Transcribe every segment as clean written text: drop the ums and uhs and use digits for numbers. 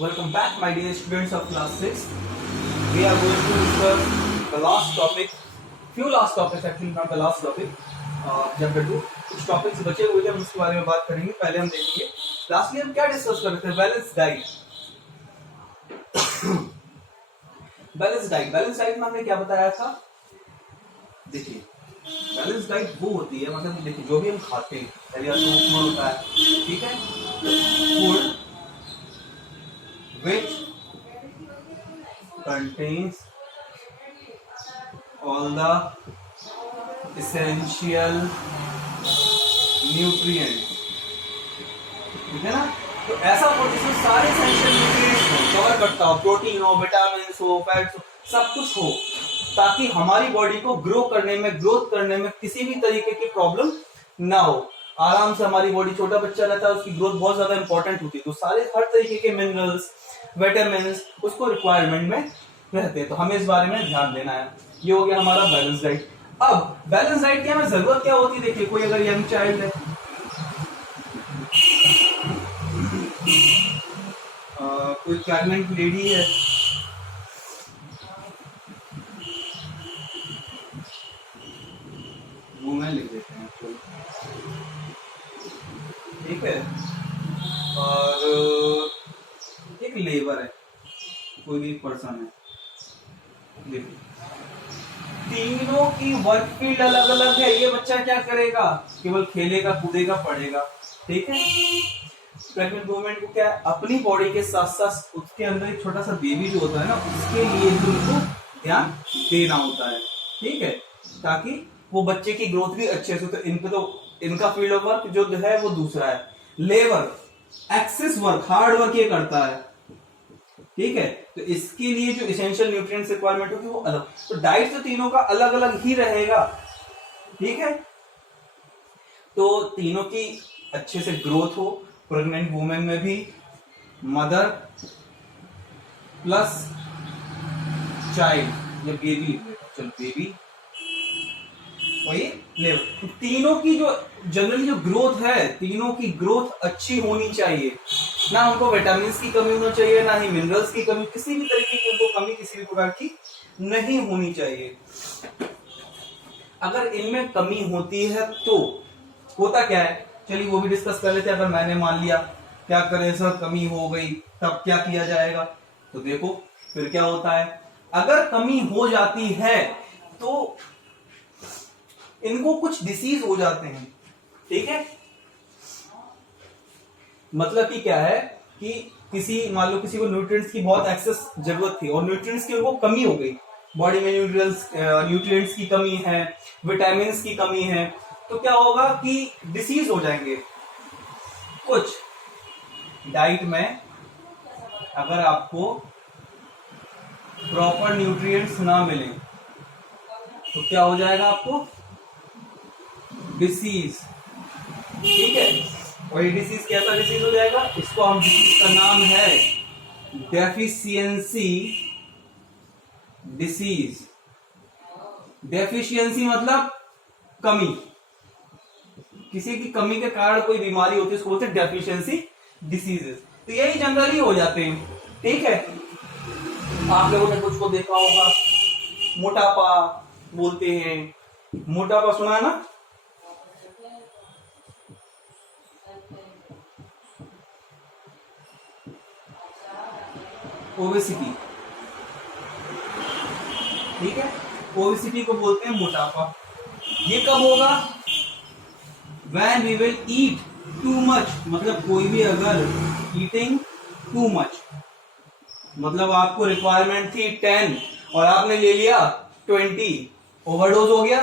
Welcome back, my dear students of class 6. We are going to discuss the last topic, few last topics actually, not the last topic, chapter 2. कुछ topics बचे हुए थे, हम उसके बारे में बात करेंगे. पहले हम देखेंगे लास्टली हम क्या डिस्कस कर रहे थे. Balance diet. बैलेंस डाइट में हमने क्या बताया था. देखिए बैलेंस डाइट वो होती है, मतलब देखिए जो भी हम खाते हैं पहले तो फूड होता है, ठीक है. Food which contains all the essential nutrients, ठीक है ना. तो ऐसा फूड जिसमें सारे एसेंशियल न्यूट्रिएंट्स कवर करता हो, प्रोटीन हो, विटामिन हो, फैट्स हो, सब कुछ हो, ताकि हमारी बॉडी को ग्रोथ करने में किसी भी तरीके की प्रॉब्लम ना हो. आराम से हमारी बॉडी, छोटा बच्चा रहता है उसकी ग्रोथ बहुत ज्यादा इंपॉर्टेंट होती है, तो सारे हर तरीके के मिनरल्स, विटामिन उसको रिक्वायरमेंट में रहते हैं. तो हमें इस बारे में ध्यान देना है. ये हो गया हमारा बैलेंस डाइट. अब बैलेंस डाइट की हमें जरूरत क्या होती है. देखिए कोई अगर यंग चाइल्ड है, कोई प्रेग्नेंट लेडी है, वो मैं लिख देते हैं, ठीक है. और एक लेबर है, कोई भी पर्सन है, देखिए तीनों की वर्क फील्ड अलग अलग है. ये बच्चा क्या करेगा, केवल खेलेगा, कूदेगा, पढ़ेगा, ठीक है. प्रेग्नेंट वुमेन को क्या है, अपनी बॉडी के साथ साथ उसके अंदर एक छोटा सा बेबी जो होता है ना, उसके लिए भी उनको ध्यान देना होता है, ठीक है, ताकि वो बच्चे की ग्रोथ भी अच्छे से. तो इनका फील्ड ऑफ वर्क जो है वो दूसरा है. Labour excess work, hard work ये करता है, ठीक है. तो इसके लिए जो एसेंशियल न्यूट्रिएंट्स रिक्वायरमेंट होगी वो अलग. तो डाइट तो तीनों का अलग अलग ही रहेगा, ठीक है. तो तीनों की अच्छे से ग्रोथ हो. प्रेग्नेंट वुमेन में भी मदर प्लस चाइल्ड या बेबी, चलो बेबी वही लेबर, तो तीनों की जो जनरली जो ग्रोथ है, तीनों की ग्रोथ अच्छी होनी चाहिए. ना उनको विटामिन की कमी होनी चाहिए, ना ही मिनरल्स की कमी, किसी भी तरीके की उनको कमी किसी भी प्रकार की नहीं होनी चाहिए. अगर इनमें कमी होती है तो होता क्या है, चलिए वो भी डिस्कस कर लेते हैं. अगर मैंने मान लिया क्या करें सर, कमी हो गई, तब क्या किया जाएगा. तो देखो फिर क्या होता है, अगर कमी हो जाती है तो इनको कुछ डिसीज हो जाते हैं, ठीक है. मतलब कि क्या है कि मान लो किसी को न्यूट्रिएंट्स की बहुत एक्सेस जरूरत थी और न्यूट्रिएंट्स की उनको कमी हो गई, बॉडी में न्यूट्रिएंट्स की कमी है, विटामिन की कमी है, तो क्या होगा कि डिसीज हो जाएंगे कुछ. डाइट में अगर आपको प्रॉपर न्यूट्रिएंट्स ना मिले तो क्या हो जाएगा, आपको डिसीज, ठीक है. और ये डिसीज कैसा डिसीज हो जाएगा, इसको हम डिसीज का नाम है डेफिशिएंसी डिसीज. डेफिशिएंसी मतलब कमी, किसी की कमी के कारण कोई बीमारी होती है, उसको बोलते हैं डेफिशिएंसी डिसीजेस. तो यही जनरली हो जाते हैं, ठीक है. आप लोगों ने कुछ को देखा होगा, मोटापा बोलते हैं, मोटापा सुना है ना. ओबेसिटी, ठीक है, ओबेसिटी को बोलते हैं मोटापा. ये कब होगा, when we will eat too much, मतलब कोई भी अगर eating too much, मतलब आपको रिक्वायरमेंट थी 10 और आपने ले लिया 20, ओवरडोज हो गया.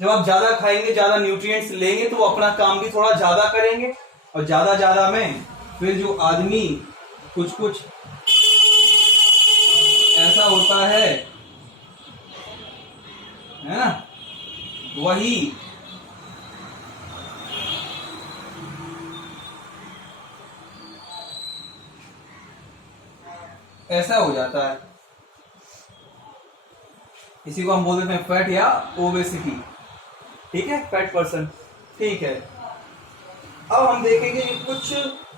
जब आप ज्यादा खाएंगे, ज्यादा न्यूट्रिएंट्स लेंगे, तो वो अपना काम भी थोड़ा ज्यादा करेंगे, और ज्यादा में फिर जो आदमी कुछ ऐसा होता है ना, वही ऐसा हो जाता है. इसी को हम बोल देते हैं फैट या ओबेसिटी, ठीक है, फैट पर्सन, ठीक है. अब हम देखेंगे कुछ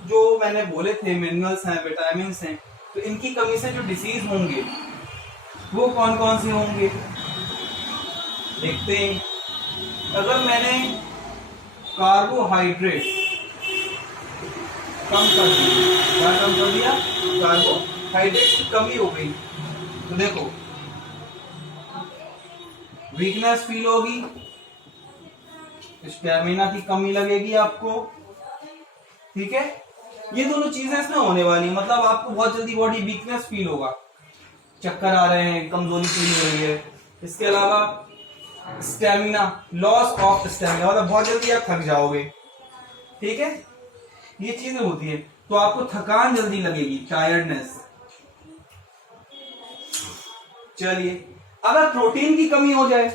जो मैंने बोले थे मिनरल्स हैं, विटामिन हैं, तो इनकी कमी से जो डिसीज होंगे वो कौन कौन से होंगे देखते हैं। अगर मैंने कार्बोहाइड्रेट कम कर दिया, क्या कम कर दिया, कार्बोहाइड्रेट की कमी हो गई, तो देखो वीकनेस फील होगी, स्टेमिना की कमी लगेगी आपको, ठीक है। ये दोनों चीजें इसमें होने वाली है, मतलब आपको बहुत जल्दी बॉडी वीकनेस फील होगा, चक्कर आ रहे हैं, कमजोरी फील हो रही है। इसके अलावा स्टेमिना, लॉस ऑफ स्टेमिना, मतलब बहुत जल्दी आप थक जाओगे, ठीक है, ये चीजें होती है। तो आपको थकान जल्दी लगेगी, टायर्डनेस। चलिए, अगर प्रोटीन की कमी हो जाए,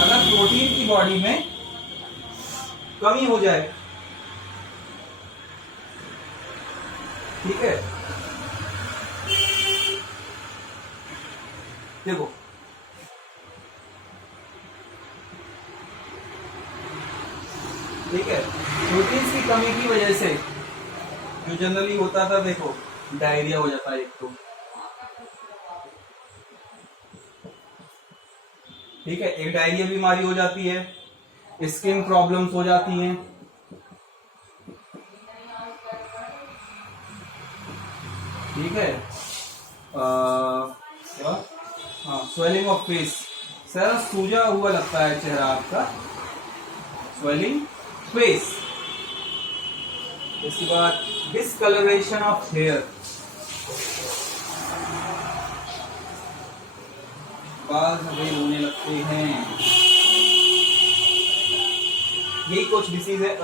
अगर प्रोटीन की बॉडी में कमी हो जाए, ठीक है, देखो ठीक है, प्रोटीन की कमी की वजह से जो जनरली होता था, देखो डायरिया हो जाता है एक तो, ठीक है, एक डायरिया बीमारी हो जाती है, स्किन प्रॉब्लम्स हो जाती हैं, ठीक है, हाँ, स्वेलिंग ऑफ फेस, सर सूजा हुआ लगता है चेहरा आपका, स्वेलिंग फेस। इसके बाद डिसकलरेशन ऑफ हेयर, बाल सफेद होने लगते हैं, यही कुछ डिसीज है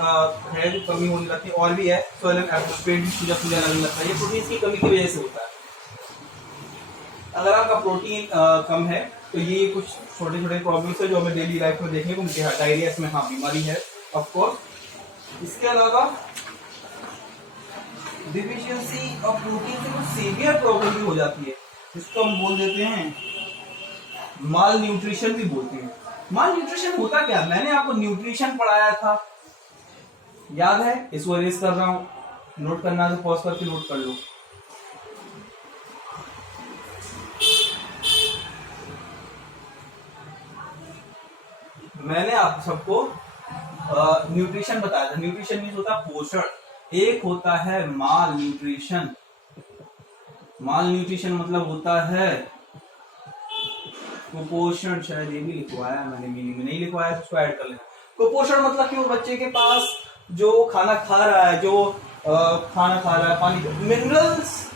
जो कमी होने लगती है। और भी है, पेट भी सूजा सूजा लगने लगता है, ये प्रोटीन की कमी की वजह से होता है। अगर आपका प्रोटीन कम है तो ये कुछ छोटे छोटे प्रॉब्लम्स है जो हमें डेली लाइफ में देखने को मिलती है। डायरिया इसमें हाँ बीमारी है ऑफ कोर्स। इसके अलावा डिफिशियंसी ऑफ प्रोटीन से कुछ सीवियर प्रॉब्लम भी हो जाती है, जिसको हम बोल देते हैं माल न्यूट्रिशन भी बोलते हैं। माल न्यूट्रिशन होता क्या, मैंने आपको न्यूट्रिशन पढ़ाया था, याद है? इसको अरेज कर रहा हूं, नोट करना तो पॉज करके नोट कर लो। मैंने आप सबको न्यूट्रिशन बताया था। न्यूट्रिशन मीन्स होता है पोषण, एक होता है माल न्यूट्रिशन। माल न्यूट्रिशन मतलब होता है कुपोषण, शायद ये भी लिखवाया मैंने, मीनिंग में नहीं लिखवाया तो उसको ऐड कर लेना। कुपोषण मतलब कि वो बच्चे के पास जो खाना खा रहा है, जो खाना खा रहा है, पानी, मिनरल्स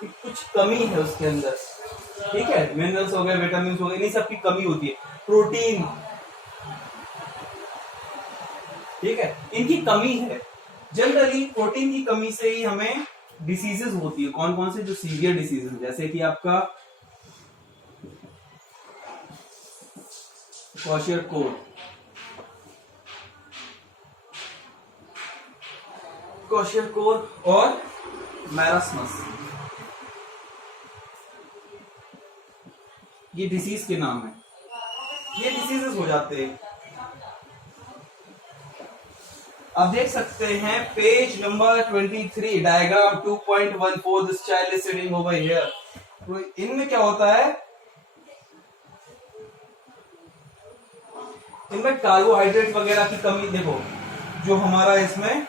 की कुछ कमी है उसके अंदर, ठीक है, मिनरल्स हो गए, विटामिन हो गए, इन सब की कमी होती है। प्रोटीन, ठीक है, इनकी कमी है। जनरली प्रोटीन की कमी से ही हमें डिसीजेस होती है। कौन कौन से? जो सीवियर डिसीजेस, जैसे कि आपका क्वाशियरकोर, और मैरास्मस, ये डिसीज के नाम है। ये डिसीजेस हो जाते हैं। आप देख सकते हैं page number 23, diagram 2.14, this child is sitting over here. तो इनमें क्या होता है, इनमें कार्बोहाइड्रेट वगैरह की कमी। देखो जो हमारा इसमें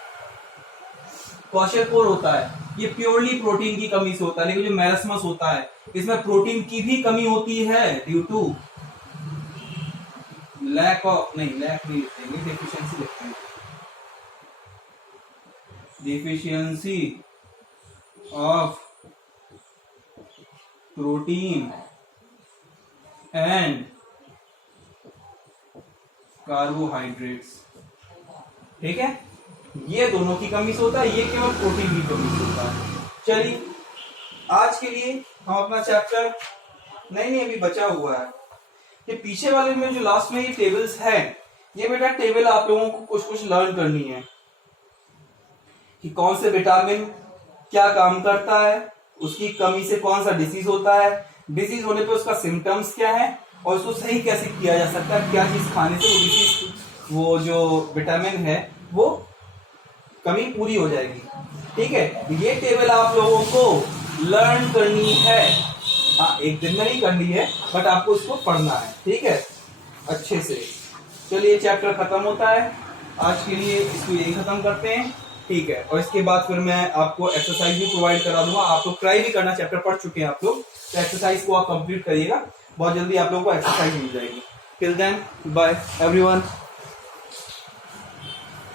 क्वाशियरकोर होता है, ये प्योरली प्रोटीन की कमी से होता है, लेकिन जो मैरास्मस होता है इसमें प्रोटीन की भी कमी होती है ड्यू टू लैक ऑफ, नहीं लैक नहीं लिखेंगे, डेफिशिएंसी लिखते हैं, deficiency of protein and carbohydrates, ठीक है, ये दोनों की कमी से होता है, ये केवल प्रोटीन की कमी से होता है। चलिए आज के लिए हम अपना चैप्टर, नहीं अभी बचा हुआ है, ये पीछे वाले में जो लास्ट में ये टेबल्स है, ये बेटा टेबल आप लोगों को कुछ कुछ लर्न करनी है कि कौन से विटामिन क्या काम करता है, उसकी कमी से कौन सा डिसीज होता है, डिसीज होने पे उसका सिम्टम्स क्या है, और उसको सही कैसे किया जा सकता है, क्या चीज खाने से वो जो विटामिन है वो कमी पूरी हो जाएगी। ठीक है, ये टेबल आप लोगों को लर्न करनी है। हाँ, एक दिन में नहीं करनी है, बट आपको इसको पढ़ना है। ठीक है, अच्छे से। चलिए, चैप्टर खत्म होता है आज के लिए, इसको यही खत्म करते हैं। ठीक है, और इसके बाद फिर मैं आपको एक्सरसाइज भी प्रोवाइड करा दूंगा। आप लोग ट्राई भी करना, चैप्टर पढ़ चुके हैं आप लोग, तो एक्सरसाइज को आप कंप्लीट करिएगा, बहुत जल्दी आप लोगों को एक्सरसाइज मिल जाएगी। Till then, bye everyone.